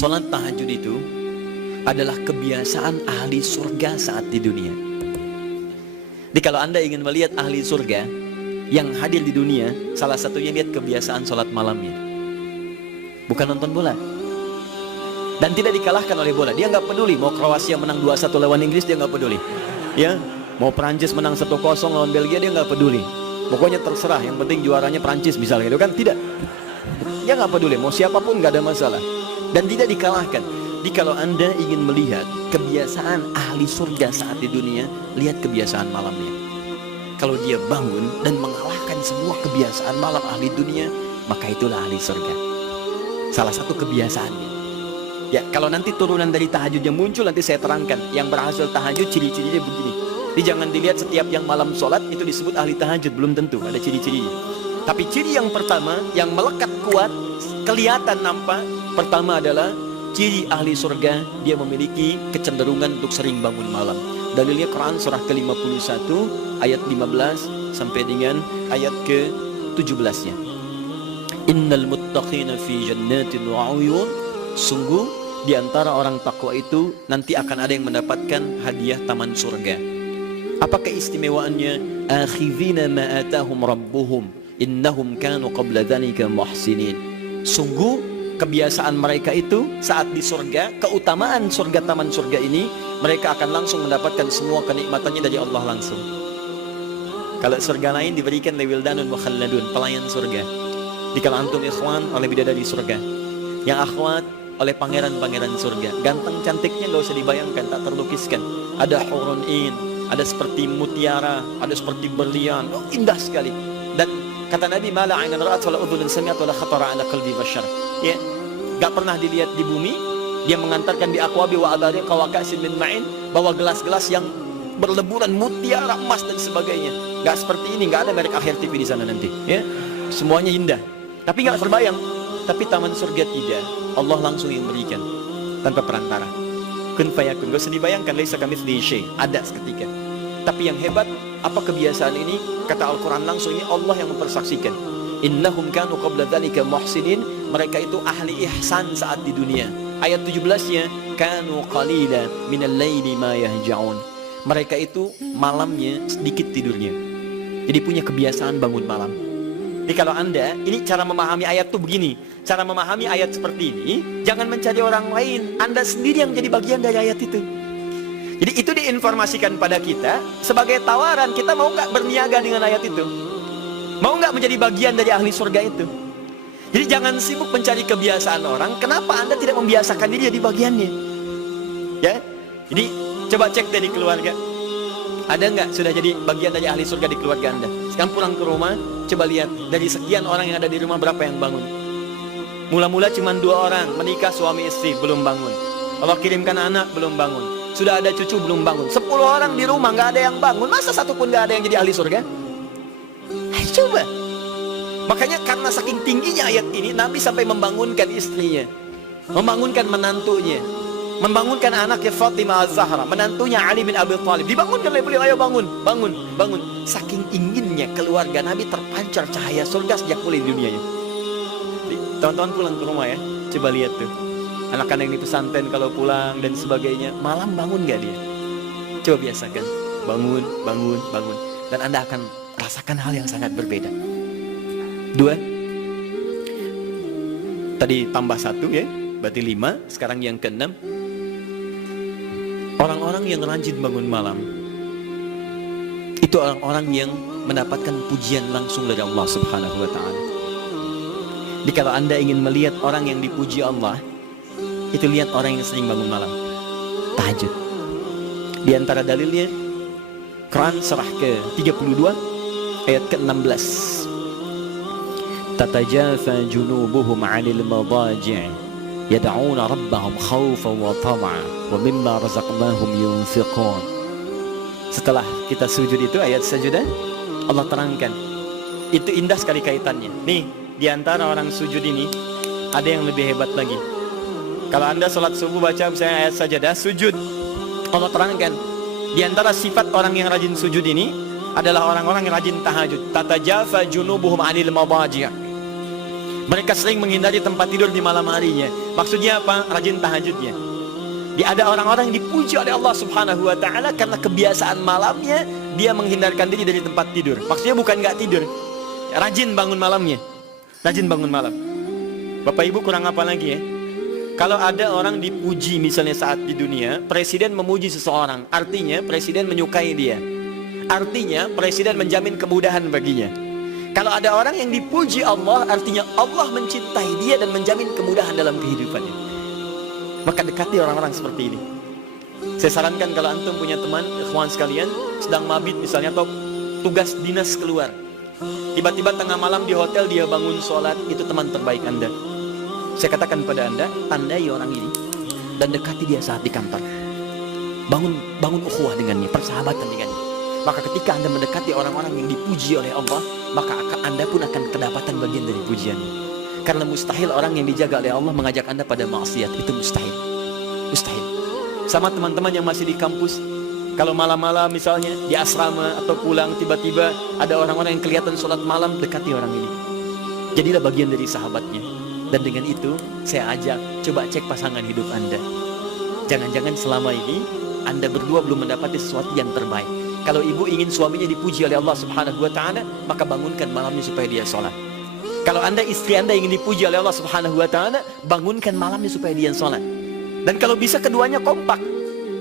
Salat tahajud itu adalah kebiasaan ahli surga saat di dunia. Jadi kalau Anda ingin melihat ahli surga yang hadir di dunia, salah satunya lihat kebiasaan salat malamnya. Bukan nonton bola. Dan tidak dikalahkan oleh bola. Dia nggak peduli mau Kroasia menang 2-1 lawan Inggris, dia nggak peduli. Ya, mau Prancis menang 1-0 lawan Belgia, dia nggak peduli. Pokoknya terserah, yang penting juaranya Prancis misalnya, gitu kan? Tidak. Dia nggak peduli, mau siapapun nggak ada masalah. Dan tidak dikalahkan. Jadi kalau Anda ingin melihat kebiasaan ahli surga saat di dunia, lihat kebiasaan malamnya. Kalau dia bangun dan mengalahkan semua kebiasaan malam ahli dunia, maka itulah ahli surga. Salah satu kebiasaannya. Ya, kalau nanti turunan dari tahajud yang muncul, nanti saya terangkan. Yang berhasil tahajud, ciri-cirinya begini. Jadi jangan dilihat setiap yang malam sholat itu disebut ahli tahajud, belum tentu, ada ciri-cirinya. Tapi ciri yang pertama, yang melekat kuat, kelihatan nampak, pertama adalah ciri ahli surga, dia memiliki kecenderungan untuk sering bangun malam. Dalilnya Quran surah ke-51 ayat 15 sampai dengan ayat ke-17-nya. Innal muttaqina fi jannatin wa 'uyun. Sungguh di antara orang takwa itu nanti akan ada yang mendapatkan hadiah taman surga. Apa keistimewaannya? Akhidhina ma atahum rabbuhum innahum kanu qabla dzalika muhsinin. Sungguh kebiasaan mereka itu saat di surga, keutamaan surga, taman surga ini, mereka akan langsung mendapatkan semua kenikmatannya dari Allah langsung. Kalau surga lain diberikan lewildanun mukhalladun, pelayan surga. Di kalau antum ikhwan oleh bidadari surga, yang akhwat oleh pangeran-pangeran surga. Ganteng cantiknya nggak usah dibayangkan, tak terlukiskan. Ada hurun in, ada seperti mutiara, ada seperti berlian, indah sekali. Dan kata Nabi, mala ainan ra'at wala udhunun sami'at wala khatara ala qalbi bashar. Ya, nggak pernah dilihat di bumi. Dia mengantarkan di aqwabi wa abariqa wa ka'sin min ma'in, bawa gelas-gelas yang berleburan mutiara, emas dan sebagainya. Nggak seperti ini, nggak ada merek akhir TV di sana nanti. Ya, semuanya indah. Tapi nggak terbayang. Tapi taman surga tidak. Allah langsung yang berikan tanpa perantara. Kun fayakun, gak usah dibayangkan, laisa kamitslihi syai', ada seketika. Tapi yang hebat, apa kebiasaan ini? Kata Al-Quran langsung, ini Allah yang mempersaksikan. Innahum kanu qabla dzalika muhsinin. Mereka itu ahli ihsan saat di dunia. Ayat 17-nya, kanu qalila minal laili ma yahja'un. Mereka itu malamnya sedikit tidurnya. Jadi punya kebiasaan bangun malam. Jadi kalau Anda, ini cara memahami ayat tuh begini. Cara memahami ayat seperti ini, jangan mencari orang lain. Anda sendiri yang jadi bagian dari ayat itu. Jadi itu diinformasikan pada kita sebagai tawaran. Kita mau nggak berniaga dengan ayat itu? Mau nggak menjadi bagian dari ahli surga itu? Jadi jangan sibuk mencari kebiasaan orang. Kenapa Anda tidak membiasakan diri jadi bagiannya? Ya, jadi coba cek dari keluarga. Ada nggak sudah jadi bagian dari ahli surga di keluarga Anda? Sekarang pulang ke rumah, coba lihat dari sekian orang yang ada di rumah berapa yang bangun. Mula-mula cuma 2 orang menikah suami istri belum bangun. Allah kirimkan anak belum bangun. Sudah ada cucu belum bangun. 10 orang di rumah nggak ada yang bangun. Masa satu pun nggak ada yang jadi ahli surga? Ayo coba. Makanya karena saking tingginya ayat ini, Nabi sampai membangunkan istrinya, membangunkan menantunya, membangunkan anaknya Fatimah Az-Zahra, menantunya Ali bin Abi Thalib. Dibangunkan oleh beliau, ayo bangun, bangun, bangun. Saking inginnya keluarga Nabi terpancar cahaya surga sejak mulai di dunianya. Teman-teman pulang ke rumah ya, coba lihat tuh. Anak-anak yang di pesantren kalau pulang dan sebagainya, malam bangun gak dia? Coba biasakan, bangun, bangun, bangun. Dan Anda akan rasakan hal yang sangat berbeda. 2. Tadi tambah 1 ya, berarti 5. Sekarang yang ke-6. Orang-orang yang rajin bangun malam, itu orang-orang yang mendapatkan pujian langsung dari Allah Subhanahu wa ta'ala. Jadi kalau Anda ingin melihat orang yang dipuji Allah, itu lihat orang yang sering bangun malam, tahajud. Di antara dalilnya Quran surah ke-32 ayat ke-16. Tatajafa junubuhum 'anil madaji' yad'una rabbahum khaufan wa tama'an wa mimma razaqnahum yunfiqun. Setelah kita sujud itu ayat sajadah, Allah terangkan. Itu indah sekali kaitannya. Nih, di antara orang sujud ini ada yang lebih hebat lagi. Kalau Anda sholat subuh baca misalnya ayat sajadah, sujud, Allah terangkan di antara sifat orang yang rajin sujud ini adalah orang-orang yang rajin tahajud. Tatajafa junubuhum 'anil madaji'. Mereka sering menghindari tempat tidur di malam harinya. Maksudnya apa? Rajin tahajudnya. Ada orang-orang yang dipuji oleh Allah Subhanahu wa Ta'ala karena kebiasaan malamnya dia menghindarkan diri dari tempat tidur. Maksudnya bukan nggak tidur, rajin bangun malamnya. Rajin bangun malam. Bapak Ibu kurang apa lagi ya? Kalau ada orang dipuji misalnya saat di dunia, presiden memuji seseorang, artinya presiden menyukai dia. Artinya presiden menjamin kemudahan baginya. Kalau ada orang yang dipuji Allah, artinya Allah mencintai dia dan menjamin kemudahan dalam kehidupannya. Maka dekati orang-orang seperti ini. Saya sarankan kalau antum punya teman, ikhwan sekalian, sedang mabit misalnya atau tugas dinas keluar, tiba-tiba tengah malam di hotel dia bangun sholat, itu teman terbaik Anda. Saya katakan pada Anda, tandai orang ini dan dekati dia saat di kantor. Bangun ukhuwah dengannya, persahabatan dengannya. Maka ketika Anda mendekati orang-orang yang dipuji oleh Allah, maka Anda pun akan kedapatan bagian dari pujiannya. Karena mustahil orang yang dijaga oleh Allah mengajak Anda pada maksiat. Itu mustahil. Mustahil. Sama teman-teman yang masih di kampus, kalau malam-malam misalnya di asrama atau pulang, tiba-tiba ada orang-orang yang kelihatan sholat malam, dekati orang ini. Jadilah bagian dari sahabatnya. Dan dengan itu saya ajak, coba cek pasangan hidup Anda. Jangan-jangan selama ini Anda berdua belum mendapati sesuatu yang terbaik. Kalau ibu ingin suaminya dipuji oleh Allah Subhanahu wa Ta'ala, maka bangunkan malamnya supaya dia sholat. Kalau Anda, istri Anda ingin dipuji oleh Allah Subhanahu wa Ta'ala, bangunkan malamnya supaya dia sholat. Dan kalau bisa keduanya kompak.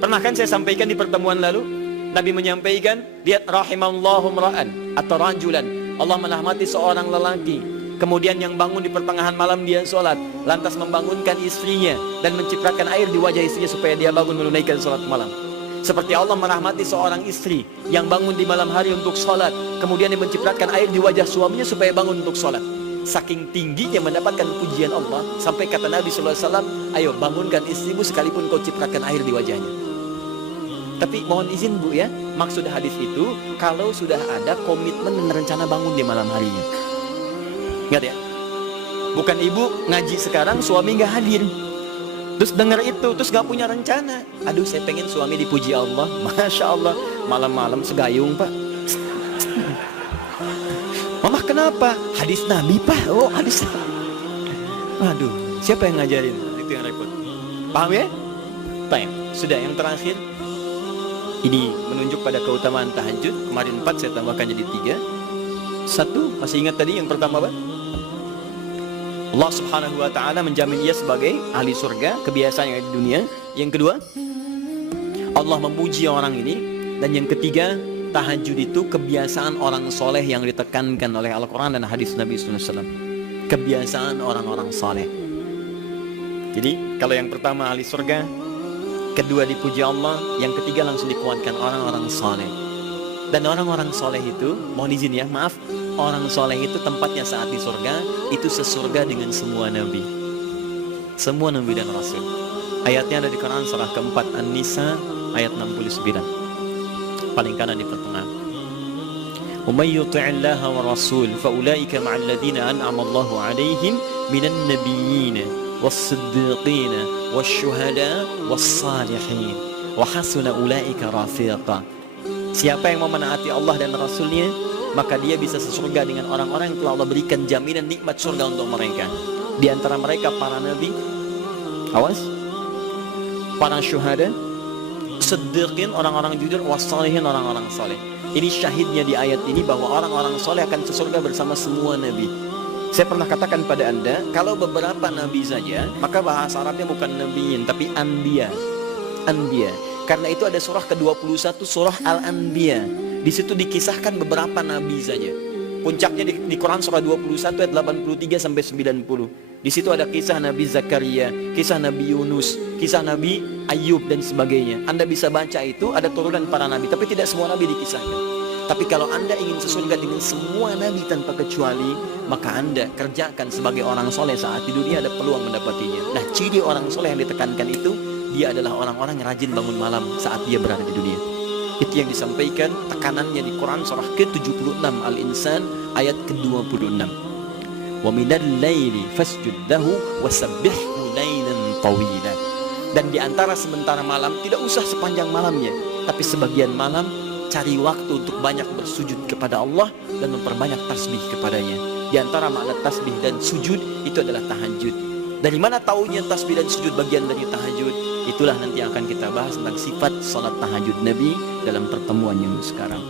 Pernah kan saya sampaikan di pertemuan lalu, Nabi menyampaikan, lihat rahimallahu mra'an atau rajulan, Allah merahmati seorang lelaki, kemudian yang bangun di pertengahan malam dia sholat, lantas membangunkan istrinya dan menciprakan air di wajah istrinya supaya dia bangun menunaikan sholat malam. Seperti Allah merahmati seorang istri yang bangun di malam hari untuk sholat, kemudian dia menciprakan air di wajah suaminya supaya bangun untuk sholat. Saking tingginya mendapatkan pujian Allah, sampai kata Nabi SAW, ayo bangunkan istrimu sekalipun kau ciprakan air di wajahnya. Tapi mohon izin Bu ya, maksud hadis itu kalau sudah ada komitmen dan rencana bangun di malam harinya. Ingat ya, bukan ibu ngaji sekarang suami nggak hadir, terus dengar itu terus nggak punya rencana. Aduh saya pengen suami dipuji Allah, Masya Allah, malam-malam segayung Pak. Mama kenapa? Hadis Nabi Pak. Oh hadis Nabi. Aduh, siapa yang ngajarin? Itu yang repot. Paham ya? Baik, sudah yang terakhir. Ini menunjuk pada keutamaan tahajud. Kemarin 4, saya tambahkan jadi 3. 1, masih ingat tadi yang pertama Pak? Allah Subhanahu wa Ta'ala menjamin ia sebagai ahli surga, kebiasaan yang ada di dunia. Yang kedua, Allah memuji orang ini. Dan yang ketiga, tahajud itu kebiasaan orang soleh yang ditekankan oleh Al-Quran dan hadis Nabi SAW. Kebiasaan orang-orang soleh. Jadi kalau yang pertama ahli surga, kedua dipuji Allah, yang ketiga langsung dikuatkan orang-orang soleh. Dan orang-orang soleh itu, mohon izin ya, maaf, orang soleh itu tempatnya saat di surga itu sesurga dengan semua nabi, semua nabi dan rasul. Ayatnya ada di Quran surah keempat An-Nisa ayat 69, paling kanan di pertengahan. وَمَنْ يُطِعِ اللَّهَ وَرَسُولَهُ فَأُولَئِكَ مَعَ الَّذِينَ أَنْعَمَ اللَّهُ عَلَيْهِمْ مِنَ النَّبِيِّينَ وَالصِّدِّيقِينَ وَالشُّهَدَاءِ وَالصَّالِحِينَ وَحَسُنَ أُولَئِكَ رَفِيقًا. Siapa yang mau menaati Allah dan Rasulnya, maka dia bisa sesurga dengan orang-orang yang telah Allah berikan jaminan nikmat surga untuk mereka. Di antara mereka para nabi, awas, para syuhada, siddiqin, orang-orang jujur, wassalihin, orang-orang saleh. Ini syahidnya di ayat ini bahwa orang-orang saleh akan sesurga bersama semua nabi. Saya pernah katakan pada Anda, kalau beberapa nabi saja, maka bahasa Arabnya bukan nabiyin tapi anbiya. Anbiya. Karena itu ada surah ke-21, surah Al-Anbiya. Di situ dikisahkan beberapa nabi saja. Puncaknya di Quran surah 21 ayat 83 sampai 90. Di situ ada kisah Nabi Zakaria, kisah Nabi Yunus, kisah Nabi Ayub dan sebagainya. Anda bisa baca itu, ada turunan para nabi, tapi tidak semua nabi dikisahkan. Tapi kalau Anda ingin sesurga dengan semua nabi tanpa kecuali, maka Anda kerjakan sebagai orang soleh saat di dunia, ada peluang mendapatinya. Nah, ciri orang soleh yang ditekankan itu, dia adalah orang-orang yang rajin bangun malam saat dia berada di dunia. Itu yang disampaikan tekanannya di Quran surah ke-76 Al-Insan ayat ke-26. Wa minal laili fasjud lahu wasabbihhu lailan tawila. Dan di antara sementara malam, tidak usah sepanjang malamnya, tapi sebagian malam cari waktu untuk banyak bersujud kepada Allah dan memperbanyak tasbih kepadanya. Di antara makna tasbih dan sujud itu adalah tahajud. Dari mana taunya tasbih dan sujud bagian dari tahajud? Itulah nanti yang akan kita bahas tentang sifat salat tahajud Nabi dalam pertemuan yang sekarang.